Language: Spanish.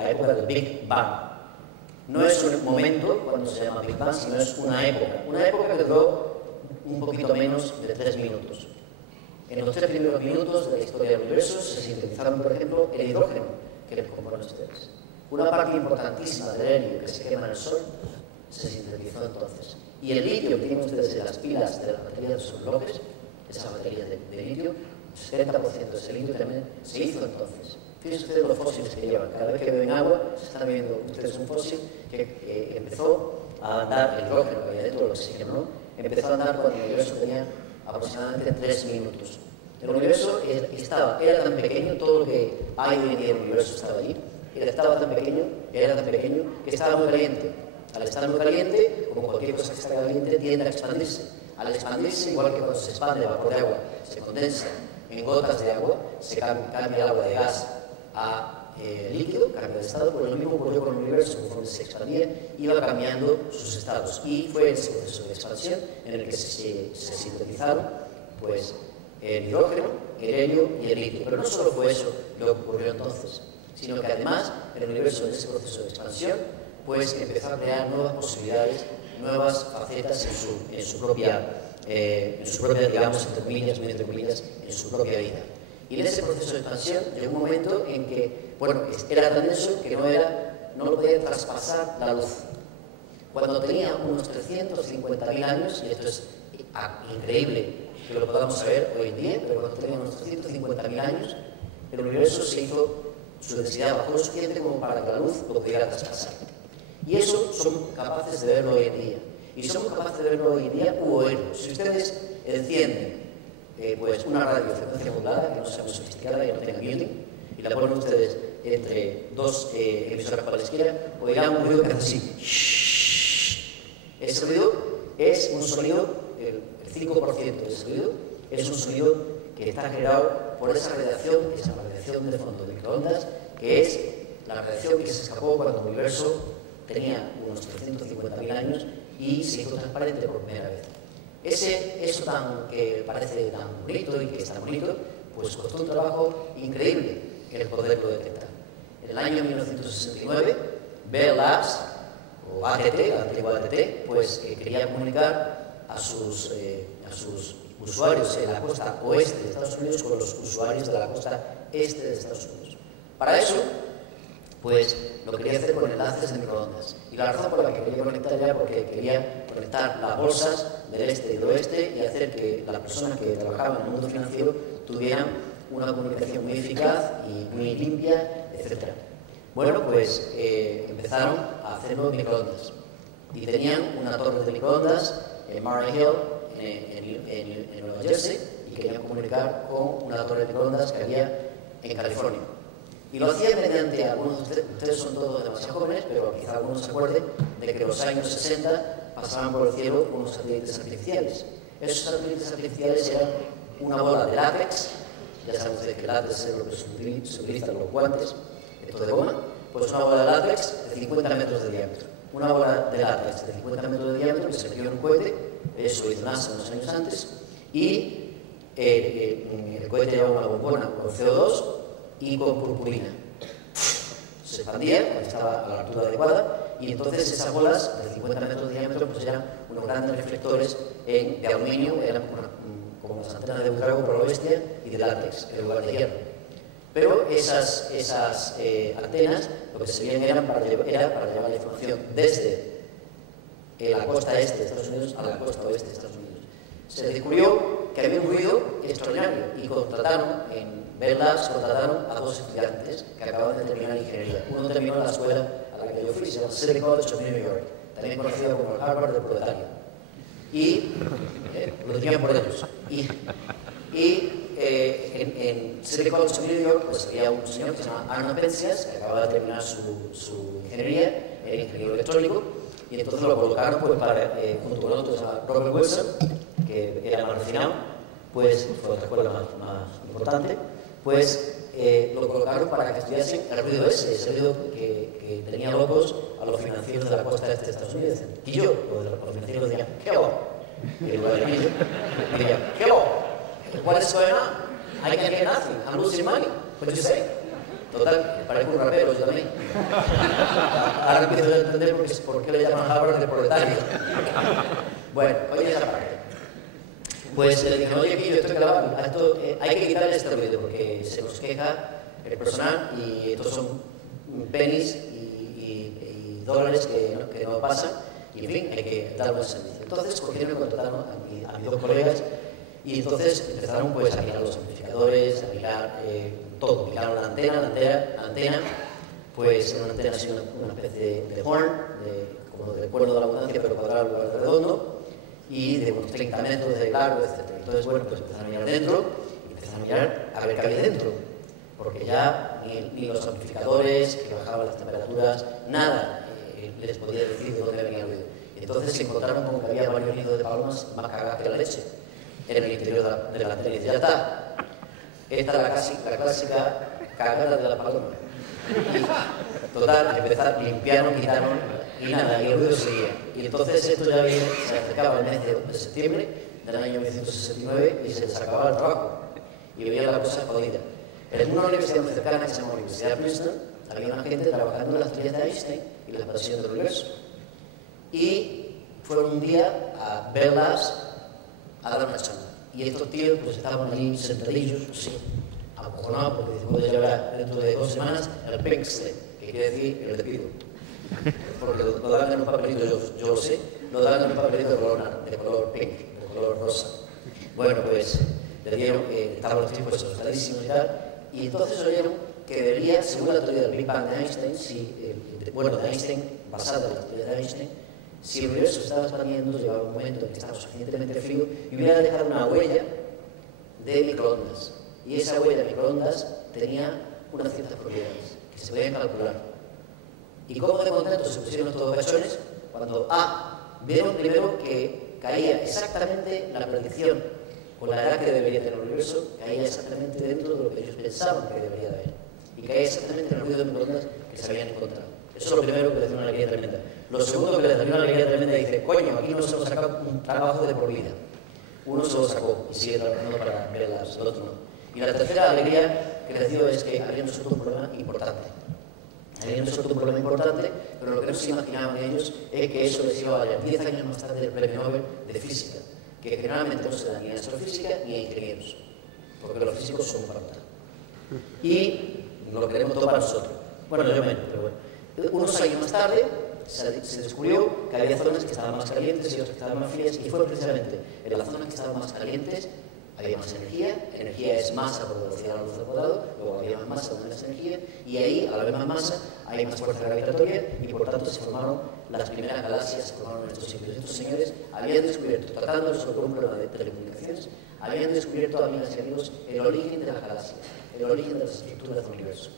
la época del Big Bang. No es un momento cuando se llama Big Bang, sino es una época que duró un poquito menos de 3 minutos. En los 3 primeros minutos de la historia del universo se sintetizaron, por ejemplo, el hidrógeno que le componen ustedes. Una parte importantísima del helio que se quema en el Sol se sintetizó entonces. Y el litio que tienen ustedes en las pilas de la batería de sus bloques, esa batería de litio, 70% de ese litio también se hizo entonces. Fíjense ustedes los fósiles que llevan. Cada vez que beben agua, se están viendo ustedes un fósil que empezó a andar, el hidrógeno que había dentro del oxígeno, ¿no? Empezó a andar cuando el universo tenía aproximadamente 3 minutos. El universo era tan pequeño, todo lo que hay hoy en día en el universo estaba allí, era tan pequeño, que estaba muy caliente. Al estar muy caliente, como cualquier cosa que está caliente, tiende a expandirse. Al expandirse, igual que cuando se expande el vapor de agua, se condensa en gotas de agua, se cambia el agua de gas a líquido, cambia de estado, pues lo mismo ocurrió con el universo, conforme se expandía, iba cambiando sus estados. Y fue ese proceso de expansión en el que se sintetizaron pues, el hidrógeno, el helio y el litio. Pero no solo fue eso lo que ocurrió entonces, sino que además el universo en ese proceso de expansión pues empezó a crear nuevas posibilidades, nuevas facetas en su propia, digamos, entre comillas, en su propia vida. Y en ese proceso de expansión llegó un momento en que, bueno, era tan denso que no lo podía traspasar la luz. Cuando tenía unos 350.000 años, y esto es increíble que lo podamos saber hoy en día, pero cuando tenía unos 350.000 años, el universo se hizo, su densidad bajó lo suficiente como para que la luz lo pudiera traspasar. Y eso somos capaces de verlo hoy en día. Y somos capaces de verlo hoy en día u oírlo. Si ustedes encienden pues una radiofrecuencia modulada, que no sea muy sofisticada y no tenga muting, y la ponen ustedes entre dos emisoras cualesquiera, oirán un ruido que hace así. Ese ruido es un sonido, el 5% de ese ruido, es un sonido que está generado por esa radiación de fondo de microondas, que es la radiación que se escapó cuando el universo tenía unos 350.000 años y se hizo transparente por primera vez. Eso que parece tan bonito y que es tan bonito, pues costó un trabajo increíble el poderlo detectar. En el año 1969, Bell Labs, o ATT, la antigua ATT, pues quería comunicar a sus usuarios en la costa oeste de Estados Unidos con los usuarios de la costa este de Estados Unidos. Para eso, pues lo quería hacer con enlaces de microondas. Y la razón por la que quería conectar era porque quería conectar las bolsas del este y del oeste y hacer que las personas que trabajaban en el mundo financiero tuvieran una comunicación muy eficaz y muy limpia, etc. Bueno, pues empezaron a hacerlo en microondas. Y tenían una torre de microondas en Murray Hill, en Nueva Jersey, y querían comunicar con una torre de microondas que había en California. Y lo hacían mediante, algunos de ustedes son todos demasiado jóvenes, pero quizá algunos se acuerden de que en los años 60 pasaban por el cielo unos satélites artificiales. Esos satélites artificiales eran una bola de látex, ya saben ustedes que el látex es lo que se utiliza en los guantes, esto de goma, pues una bola de látex de 50 metros de diámetro. Una bola de látex de 50 metros de diámetro que se metió en un cohete, eso lo hizo NASA unos años antes, y el cohete llevaba una bombona con CO2 y con purpurina. Se expandía cuando estaba a la altura adecuada y entonces esas bolas de 50 metros de diámetro pues eran unos grandes reflectores de aluminio, eran como las antenas de un drago por la bestia y de látex en lugar de hierro. Pero esas antenas lo que servían era para llevar la información desde la costa este de Estados Unidos a la costa oeste de Estados Unidos. Se descubrió que había un ruido extraordinario y en Bell Labs contrataron a 2 estudiantes que acababan de terminar ingeniería. Uno terminó en la escuela a la que yo fui, se llama City College of New York, también conocido como el Harvard del proletario. Y lo tenían por ellos. En City College of New York pues había un señor que se llama Arnold Penzias, que acababa de terminar su ingeniería, era ingeniero electrónico, y entonces lo colocaron pues, junto con otros a Robert Wilson, que era más refinado, pues fue otra escuela más importante, pues lo colocaron para que estudiasen el ruido ese ruido que tenía locos a los financieros de la costa este de Estados Unidos. Y yo, los financieros decían, hello, en lugar de mí, y decían, hello, what is going on? I can't get nothing, I'm losing money, what do you say? Total, parezco un rapero yo también. Ahora empiezo a entender por qué le llaman Harvard de proletario. Bueno, oye esa parte. Pues le dije, oye, aquí yo estoy grabando, hay que quitarle este ruido porque se nos queja el personal y estos son pennies y dólares que no pasan y en fin, hay que dar un servicio. Entonces cogieron y contrataron a mis dos colegas y entonces empezaron pues a mirar los amplificadores, a mirar todo, miraron la antena, pues una antena así, una especie de horn, como del cuerno de la abundancia pero cuadrado en lugar de redondo y de unos 30 metros de largo, etc. Entonces, bueno, pues empezaron a mirar dentro y empezaron a mirar a ver qué había dentro, porque ya ni los amplificadores que bajaban las temperaturas, nada les podía decir de dónde venía el ruido. Y entonces se encontraron con que había varios nidos de palomas más cagadas que la leche en el interior de la antena. Y ya está. Esta es la clásica cagada de la paloma. Y, total, limpiaron, quitaron y nada, y el ruido seguía. Y entonces esto ya se acercaba el mes de septiembre del año 1969 y se les acababa el trabajo. Y veía la cosa jodida. En una universidad muy cercana que se llama Universidad de Princeton, había una gente trabajando en las teorías de Einstein y la expansión del universo. Y fueron un día a Bell Labs a dar una charla. Y estos tíos pues estaban allí sentadillos, sí, acojonados porque después de llevar dentro de 2 semanas el pink slip, que quiere decir el despido. Porque lo dan en un papelito, yo lo sé, lo dan en un papelito de color pink, de color rosa. Bueno, pues le dieron, estaban los tipos asustadísimos y tal, y entonces oyeron que debería, según la teoría del Big Bang de Einstein, de Einstein, basada en la teoría de Einstein, si el universo estaba expandiendo, llegaba un momento en que estaba suficientemente frío y hubiera dejado una huella de microondas. Y esa huella de microondas tenía unas ciertas propiedades que se podían calcular. Y cómo de contentos se pusieron estos gachones cuando vieron primero que caía exactamente la predicción con la edad que debería tener el universo, caía exactamente dentro de lo que ellos pensaban que debería de haber. Y caía exactamente en el ruido de microondas que se habían encontrado. Eso es lo primero que les dio una alegría tremenda. Lo segundo que les dio una alegría tremenda dice, coño, aquí nos hemos sacado un trabajo de por vida. Uno se lo sacó y sigue trabajando para ver el otro no. Y la tercera alegría que les dio es que habían resuelto un problema importante. Habían resuelto un problema importante, pero lo que no se imaginaban ellos es que eso les iba a valer 10 años más tarde el premio Nobel de Física, que generalmente no se da ni a astrofísica ni a ingenieros, porque los físicos son farotas. Y lo queremos todo para nosotros. Bueno, yo menos, pero bueno. Unos años más tarde se descubrió que había zonas que estaban más calientes y otras que estaban más frías, y fue precisamente en las zonas que estaban más calientes había más energía es masa por velocidad a la luz al cuadrado, luego había más masa, más energía, y ahí, a la vez más masa, hay más fuerza gravitatoria, y por tanto se formaron las primeras galaxias, se formaron estos sitios. Estos señores habían descubierto, tratando sobre un problema de telecomunicaciones, habían descubierto, amigas y amigos, el origen de las galaxias, el origen de las estructuras del universo.